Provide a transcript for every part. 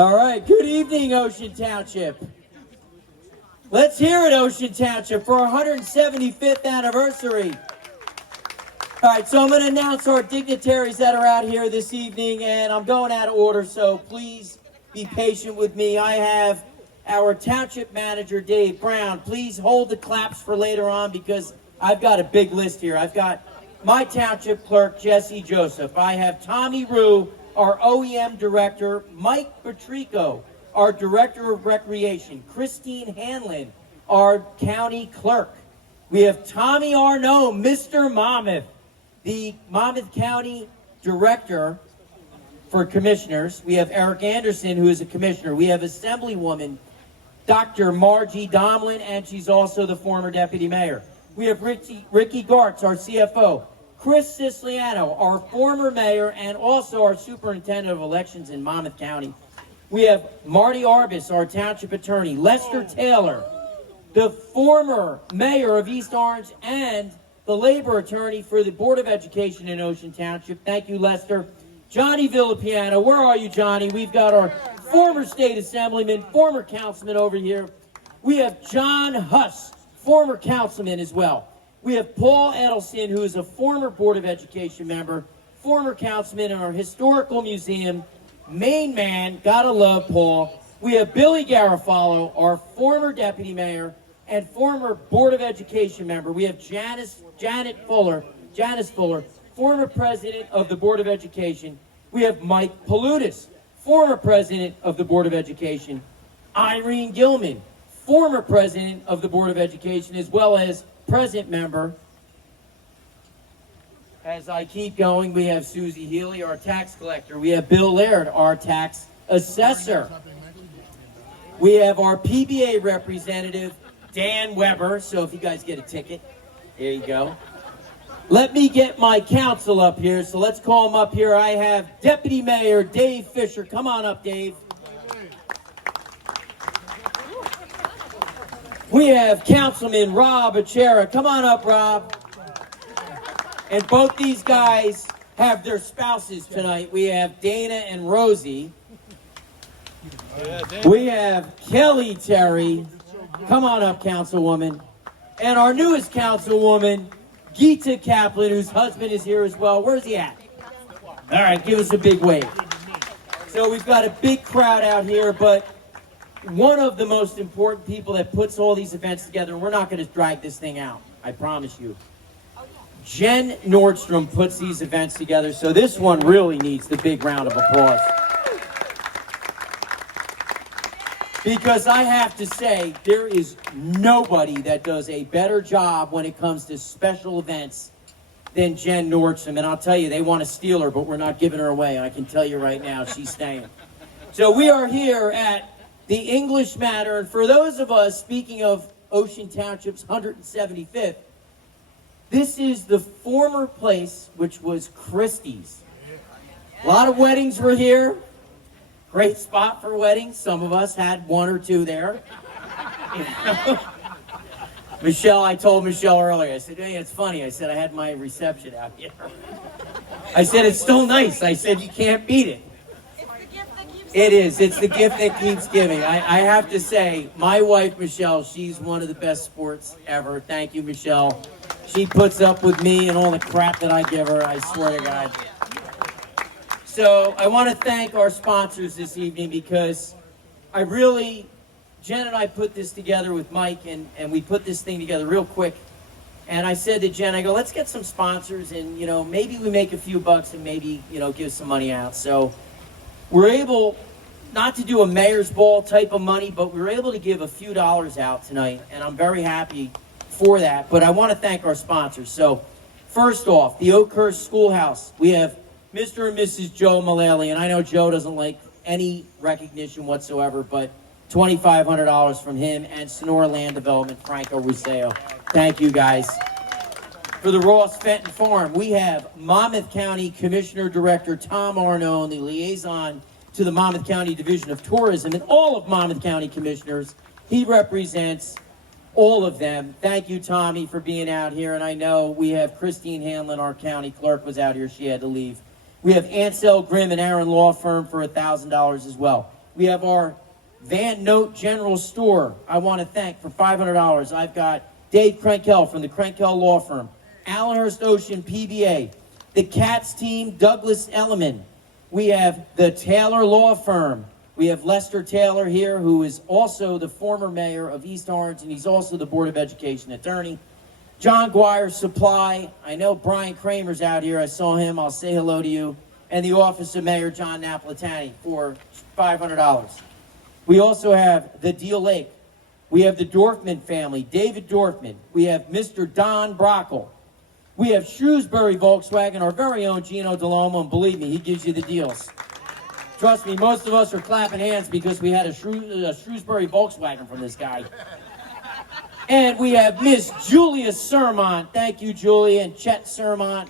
All right, good evening, Ocean Township. Let's hear it, Ocean Township, for our 175th anniversary. All right, so I'm going to announce our dignitaries that are out here this evening, and I'm going out of order, so please be patient with me. I have our Township Manager, Dave Brown. Please hold the claps for later on because I've got a big list here. I've got my Township Clerk, Jesse Joseph. I have Tommy Rue, our OEM Director, Mike Patrico, our Director of Recreation, Christine Hanlon, our County Clerk. We have Tommy Arnaud, Mr. Monmouth, the Monmouth County Director for Commissioners. We have Eric Anderson, who is a Commissioner. We have Assemblywoman Dr. Margie Domlin, and she's also the former Deputy Mayor. We have Ricky Gartz, our CFO. Chris Siciliano, our former Mayor and also our Superintendent of Elections in Monmouth County. We have Marty Arbus, our Township Attorney. Lester Taylor, the former Mayor of East Orange and the Labor Attorney for the Board of Education in Ocean Township. Thank you, Lester. Johnny Villapiano, where are you, Johnny? We've got our former State Assemblyman, former Councilman over here. We have John Huss, former Councilman as well. We have Paul Edelson, who is a former Board of Education member, former Councilman in our Historical Museum, main man, gotta love Paul. We have Billy Garofalo, our former Deputy Mayor and former Board of Education member. We have Janice Fuller, former President of the Board of Education. We have Mike Palutis, former President of the Board of Education. Irene Gilman, former President of the Board of Education, as well as present member. As I keep going, we have Susie Healy, our tax collector. We have Bill Laird, our tax assessor. We have our PBA representative, Dan Weber. So if you guys get a ticket, there you go. Let me get my council up here. So let's call them up here. I have Deputy Mayor Dave Fisher. Come on up, Dave. We have Councilman Rob Achera. Come on up, Rob. And both these guys have their spouses tonight. We have Dana and Rosie. We have Kelly Terry. Come on up, Councilwoman. And our newest Councilwoman, Gita Kaplan, whose husband is here as well. Where's he at? All right, give us a big wave. So we've got a big crowd out here, but one of the most important people that puts all these events together, and we're not going to drag this thing out, I promise you. Jen Nordstrom puts these events together, so this one really needs the big round of applause. Because I have to say, there is nobody that does a better job when it comes to special events than Jen Nordstrom. And I'll tell you, they want to steal her, but we're not giving her away. I can tell you right now, she's staying. So we are here at the English Manor, and for those of us, speaking of Ocean Township's 175th, this is the former place which was Christie's. A lot of weddings were here. Great spot for weddings. Some of us had one or two there. You know? Michelle, I told Michelle earlier, I said, hey, it's funny. I said, I had my reception out here. I said, it's still nice. I said, you can't beat it. It is. It's the gift that keeps giving. I have to say, my wife, Michelle, she's one of the best sports ever. Thank you, Michelle. She puts up with me and all the crap that I give her, I swear to God. So I want to thank our sponsors this evening because Jen and I put this together with Mike, and we put this thing together real quick. And I said to Jen, I go, let's get some sponsors and, maybe we make a few bucks and maybe, give some money out. So we're able not to do a mayor's ball type of money, but we were able to give a few dollars out tonight, and I'm very happy for that. But I want to thank our sponsors. So first off, the Oakhurst Schoolhouse. We have Mr. and Mrs. Joe Mullally, and I know Joe doesn't like any recognition whatsoever, but $2,500 from him and Sonora Land Development, Franco Ruseo. Thank you, guys. For the Ross Fenton Farm, we have Monmouth County Commissioner Director Tom Arnaud, the liaison to the Monmouth County Division of Tourism, and all of Monmouth County Commissioners. He represents all of them. Thank you, Tommy, for being out here. And I know we have Christine Hanlon, our county clerk, was out here. She had to leave. We have Ansel Grimm and Aaron Law Firm for $1,000 as well. We have our Van Note General Store. I want to thank for $500. I've got Dave Krenkel from the Krenkel Law Firm, Allenhurst Ocean PBA, the Cats team, Douglas Elliman. We have the Taylor Law Firm. We have Lester Taylor here, who is also the former mayor of East Orange, and he's also the Board of Education attorney. John Guire Supply. I know Brian Kramer's out here. I saw him. I'll say hello to you. And the Office of Mayor John Napolitani for $500. We also have the Deal Lake. We have the Dorfman family, David Dorfman. We have Mr. Don Brockle. We have Shrewsbury Volkswagen, our very own Gino DeLomo, and believe me, he gives you the deals. Trust me, most of us are clapping hands because we had a Shrewsbury Volkswagen from this guy. And we have Miss Julia Sermont. Thank you, Julia, and Chet Sermont.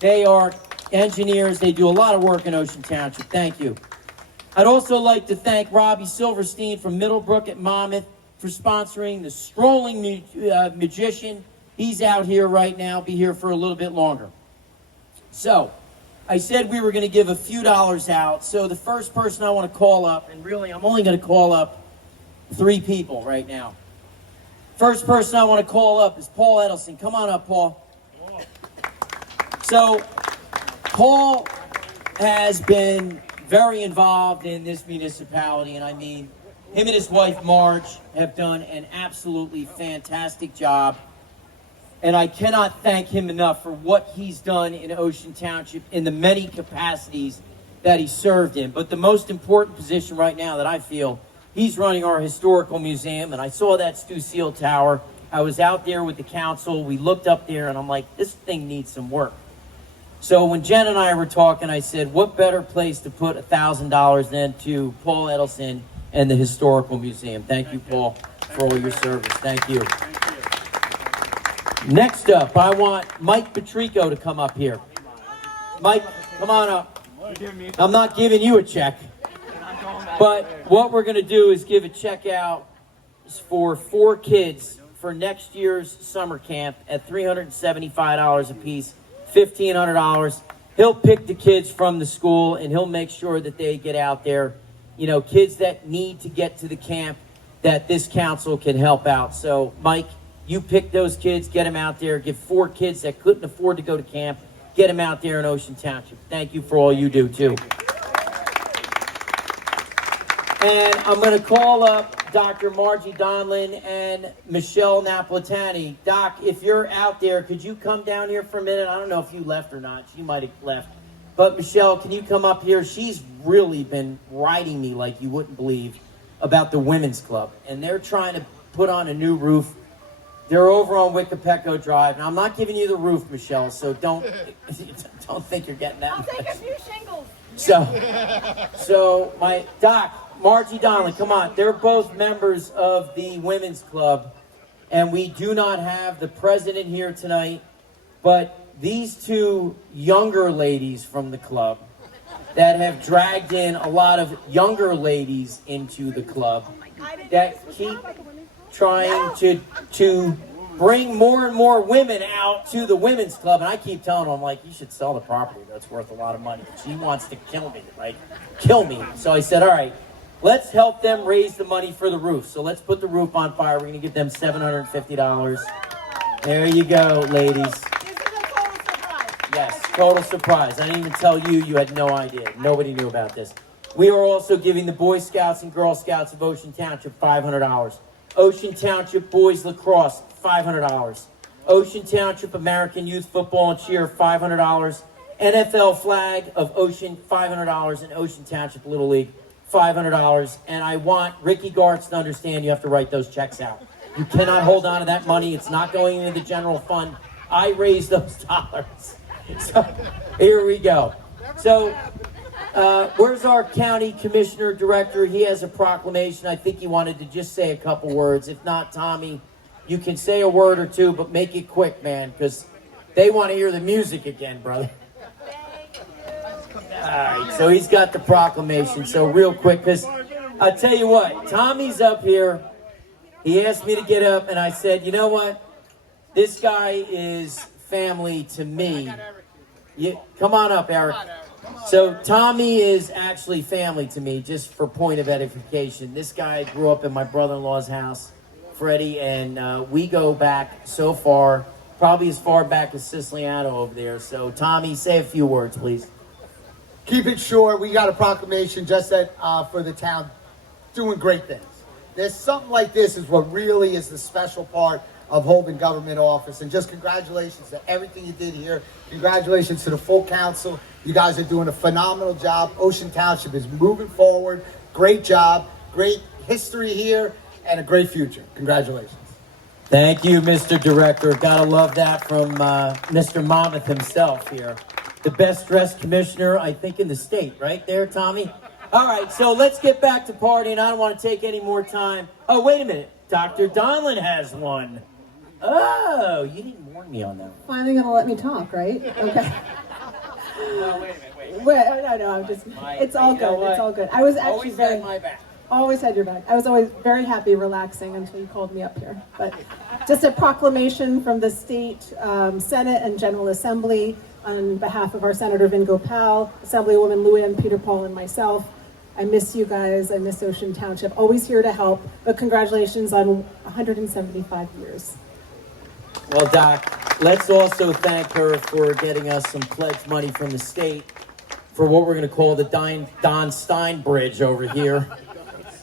They are engineers. They do a lot of work in Ocean Township. Thank you. I'd also like to thank Robbie Silverstein from Middlebrook at Monmouth for sponsoring the Strolling Magician. He's out here right now. Be here for a little bit longer. So, I said we were going to give a few dollars out. So the first person I want to call up, and really I'm only going to call up 3 people right now. First person I want to call up is Paul Edelson. Come on up, Paul. So, Paul has been very involved in this municipality, and I mean, him and his wife Marge have done an absolutely fantastic job, and I cannot thank him enough for what he's done in Ocean Township in the many capacities that he served in. But the most important position right now that I feel, he's running our historical museum, and I saw that Stu Seal Tower. I was out there with the council. We looked up there, and I'm like, this thing needs some work. So when Jen and I were talking, I said, what better place to put $1,000 than to Paul Edelson and the Historical Museum. Thank you, Paul, for all your service. Thank you. Next up, I want Mike Patrico to come up here. Mike, come on up. I'm not giving you a check, but what we're going to do is give a check out for 4 kids for next year's summer camp at $375 a piece. $1,500. He'll pick the kids from the school, and he'll make sure that they get out there. You know, kids that need to get to the camp, that this council can help out. So, Mike, you pick those kids, get them out there. Give 4 kids that couldn't afford to go to camp, get them out there in Ocean Township. Thank you for all you do, too. And I'm going to call up Dr. Margie Donlin and Michelle Napolitani. Doc, if you're out there, could you come down here for a minute? I don't know if you left or not. She might have left. But Michelle, can you come up here? She's really been riding me like you wouldn't believe about the Women's Club. And they're trying to put on a new roof. They're over on Wickapeco Drive. Now, I'm not giving you the roof, Michelle, so don't think you're getting that. I'll take a few shingles. So my Doc, Margie Donlin, come on. They're both members of the Women's Club, and we do not have the president here tonight, but these 2 younger ladies from the club that have dragged in a lot of younger ladies into the club that keep trying to bring more and more women out to the Women's Club. And I keep telling them, I'm like, you should sell the property. That's worth a lot of money. She wants to kill me, like, kill me. So I said, all right, let's help them raise the money for the roof. So let's put the roof on fire. We're going to give them $750. There you go, ladies. This is a total surprise. Yes, total surprise. I didn't even tell you. You had no idea. Nobody knew about this. We are also giving the Boy Scouts and Girl Scouts of Ocean Township $500. Ocean Township Boys Lacrosse, $500. Ocean Township American Youth Football and Cheer, $500. NFL Flag of Ocean, $500. And Ocean Township Little League, $500. And I want Ricky Gartz to understand you have to write those checks out. You cannot hold on to that money. It's not going into the general fund. I raised those dollars. So here we go. So where's our county commissioner director? He has a proclamation. I think he wanted to just say a couple words. If not, Tommy, you can say a word or two, but make it quick, man, because they want to hear the music again, brother. All right, so he's got the proclamation. So real quick, because I'll tell you what, Tommy's up here. He asked me to get up, and I said, you know what? This guy is family to me. Come on up, Eric. So Tommy is actually family to me, just for point of edification. This guy grew up in my brother-in-law's house, Freddie, and we go back so far, probably as far back as Siciliano over there. So Tommy, say a few words, please. Keep it short. We got a proclamation just that for the town doing great things. There's something like this is what really is the special part of holding government office. And just congratulations to everything you did here. Congratulations to the full council. You guys are doing a phenomenal job. Ocean Township is moving forward. Great job. Great history here and a great future. Congratulations. Thank you, Mr. Director. Gotta love that from Mr. Monmouth himself here. The best dressed commissioner, I think, in the state, right there, Tommy? All right, so let's get back to partying. I don't want to take any more time. Oh, wait a minute. Dr. Donlin has one. Oh, you didn't warn me on that. Finally gonna let me talk, right? Okay. No, wait a minute, Wait, no, I'm just, it's all good, it's all good. I was actually Always very, had my back. always had your back. I was always very happy, relaxing until you called me up here. But just a proclamation from the state Senate and General Assembly on behalf of our Senator Vin Gopal, Assemblywoman Luann Peter Paul, and myself. I miss you guys. I miss Ocean Township. Always here to help. But congratulations on 175 years. Well, Doc, let's also thank her for getting us some pledge money from the state for what we're going to call the Don Stein Bridge over here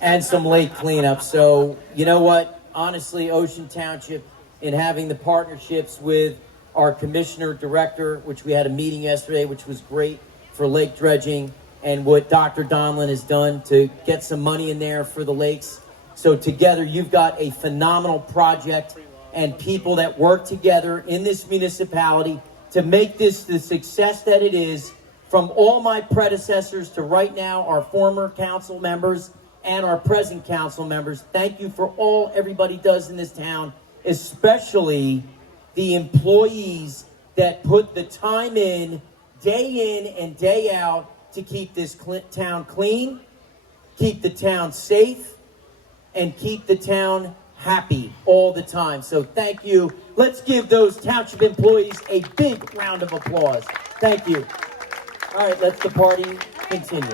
and some lake cleanup. So, you know what? Honestly, Ocean Township, in having the partnerships with our commissioner director, which we had a meeting yesterday, which was great for lake dredging, and what Dr. Donlin has done to get some money in there for the lakes. So together, you've got a phenomenal project and people that work together in this municipality to make this the success that it is. From all my predecessors to right now, our former council members and our present council members, thank you for all everybody does in this town, especially the employees that put the time in and day out to keep this town clean, keep the town safe, and keep the town happy all the time. So thank you. Let's give those township employees a big round of applause. Thank you. All right, let's the party continue.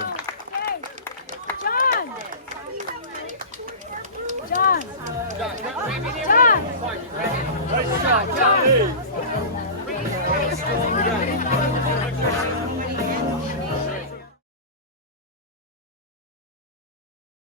John.